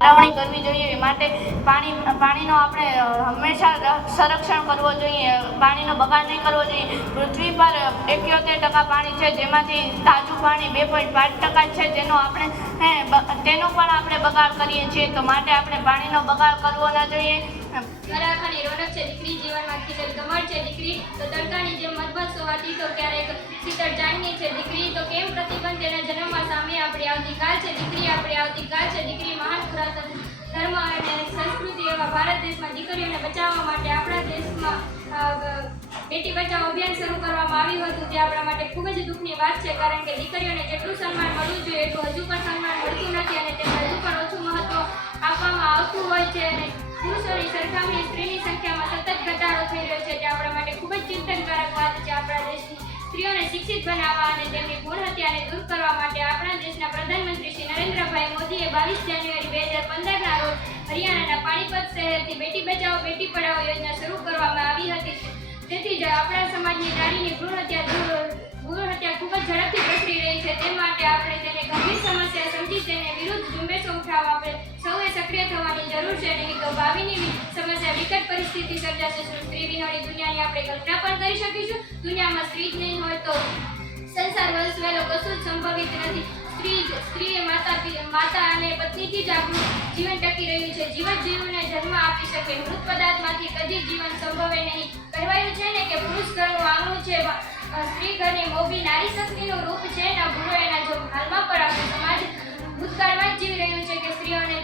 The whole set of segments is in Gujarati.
જાળવણી કરવી જોઈએ. માટે પાણી, પાણીનો આપણે હંમેશા સંરક્ષણ કરવો જોઈએ. પાણીનો બગાડ નહીં કરવો જોઈએ. પૃથ્વી પર એક્યોતેર ટકા પાણી છે, જેમાંથી તાજું પાણી બે પોઈન્ટ પાંચ ટકા છે. જેનો આપણે તેનો પણ આપણે બગાડ કરીએ છીએ. તો માટે આપણે પાણીનો બગાડ કરવો ન જોઈએ. કલાકારની રોનક છે, દીકરી જીવનમાં ખીલેલ કમળ છે, દીકરી તો તડકાની જેમ મધમત સોવાતી તો ક્યારેક શીતળ ચાંદની છે. દીકરી તો કેમ પ્રતિબંધ તેના જન્મમાં સામે આપણી આવતીકાલ છે? દીકરી આપણી આવતીકાલ છે. દીકરી ધર્મ અને સંસ્કૃતિ એવા ભારત દેશમાં દીકરીઓને બચાવવા માટે આપણા દેશમાં બેટી બચાવ અભિયાન શરૂ કરવામાં આવ્યું હતું. તે આપણા માટે ખૂબ જ દુઃખની વાત છે, કારણ કે દીકરીઓને જેટલું સન્માન મળવું જોઈએ, એટલું હજુ પણ સન્માન મળતું નથી અને તેમને હજુ પણ ઓછું મહત્વ આપવામાં આવતું હોય છે અને પુરુષોની સરખામણી સ્ત્રીની સંખ્યામાં સતત ઘટાડો થઈ રહ્યો છે. તે આપણા માટે ખૂબ જ ચિંતનકારક વાત છે. આપણા દેશની સ્ત્રીઓને શિક્ષિત બનાવવા અને તેમની ગુણ હત્યાને દૂર કરવા માટે આપણા દેશના પ્રધાનમંત્રી શ્રી નરેન્દ્રભાઈ મોદીએ બાવીસ જાન્યુઆરી બે હજાર પંદરના રોજ હરિયાણાના પાણીપત શહેરથી બેટી બચાવો, બેટી પઢાઓ યોજના શરૂ કરવામાં આવી હતી તેથી જ આપણા સમાજની નારીની ભ્રૂણ હત્યા ભ્રૂણ હત્યા ખૂબ જ ઝડપથી પ્રસરી રહી છે. તે માટે આપણે તેને ગંભીર સમસ્યા સમજી તેને વિરુદ્ધ ઝુંબેશો ઉઠાવવા આપણે સૌએ સક્રિય થવાની જરૂર છે નહીં તો ભાવિની સમસ્યા વિકટ પરિસ્થિતિ સર્જાશે. સ્ત્રી વિહોણી દુનિયાની આપણે કલ્પના પણ કરી શકીશું? દુનિયામાં સ્ત્રી જ નહીં હોય તો સંસાર વસવેલો કશું જ સંભવિત નથી. સ્ત્રી સ્ત્રી માતા માતા અને પત્નીથી જ આપણું જીવન ટકી રહ્યું છે. જીવન જીવને જન્મ આપી શકે. મૃત પદાર્થમાંથી કદી જીવન સંભવે નહીં. કહેવાયું છે ને કે પુરુષ ઘરનું આંગણું છે. સ્ત્રી ઘરની મોભી નારી શક્તિનું રૂપ છે ને ગુરુ એના જો હાલમાં પણ આપણો સમાજ ભૂતકાળમાં જ જીવી રહ્યું છે કે સ્ત્રીઓને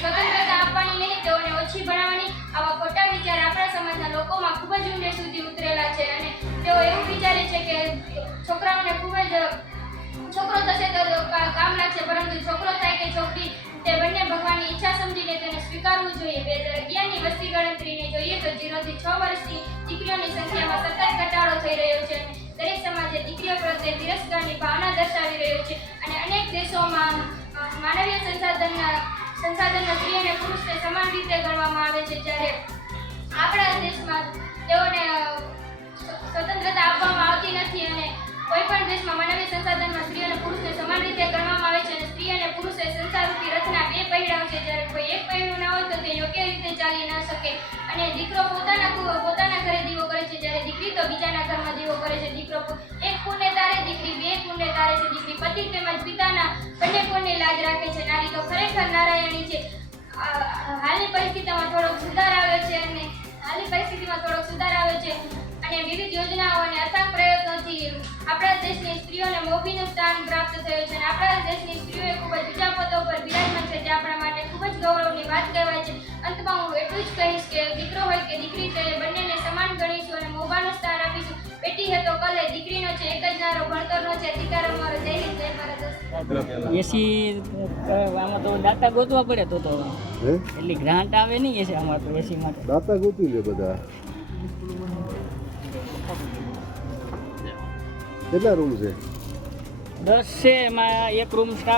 સ્વતંત્રતા આપવાની નહીં, તેઓને ઓછી ભણાવવાની. આવા ખોટા વિચાર આપણા સમાજના લોકોમાં ખૂબ જ ઊંડે સુધી ઉતરેલા છે. અને તેઓ એવું વિચારે છે કે છોકરાઓને ખૂબ જ, છોકરો થશે તો કા- છે, પરંતુ છોકરો થાય કે છોકરી, તે બંને ભગવાનની ઈચ્છા સમજીને તેને સ્વીકારવું જોઈએ. બે હજાર અગિયારની વસ્તી ગણતરીને જોઈએ તો જીરોથી છ વર્ષની દીકરીઓની સંખ્યામાં સતત ઘટાડો થઈ રહ્યો છે દરેક સમાજે દીકરીઓ પ્રત્યે તિરસ્કારની ભાવના દર્શાવી રહ્યો છે. અને અનેક દેશોમાં માનવીય સંસાધનના સંસાધનના સ્ત્રી અને પુરુષને સમાન રીતે ગણવામાં આવે છે. જ્યારે આપણા દેશમાં તેઓને ચાલી ન શકે. અને દીકરો પોતાના પોતાના ઘરે દીવો કરે છે, જ્યારે દીકરી તો બીજાના ઘરમાં દીવો કરે છે. દીકરો એક કુંડે તારે, દીકરી બે કુંડે તારે છે. દીકરી પતિ તેમજ પિતાના બંને કુંડની લાજ રાખે છે. નારી તો ખરેખર નારાયણી છે. હાલની પરિસ્થિતિમાં થોડોક સુધાર આવ્યો છે અને હાલની પરિસ્થિતિમાં થોડોક સુધાર આવ્યો છે. અને વિવિધ યોજનાઓ અને અથાગ પ્રયત્નોથી આપણા દેશની સ્ત્રીઓને મોભીનું સ્થાન પ્રાપ્ત થયું છે. અને આપણા દેશની સ્ત્રીઓએ ખૂબ જ ઊંચા પદો પર બિરાજમાન છે, જે આપણા માટે ખૂબ જ ગૌરવની વાત કહેવાય છે. અંતમાં હું એટલું જ કહીશ કે દીકરો હોય કે દીકરી છે એ બંનેને સમાન ગણીશું અને મોભાનું સ્થાન આપીશું બેટી હે તો કલે દીકરીનો છે એક જ નારો ભણતરનો છે અધિકાર અમારો જય હિન્દ જય ભારત એસી આમાં તો દાતા ગોતવા પડે તો તો. હે? એટલી ગ્રાન્ટ આવે નહીં એસી આમાં તો એસી માટે. દાતા ગોતી લે બધા. કેટલા રૂમ છે? દસ છે એમાં એક રૂમ સ્ટાફ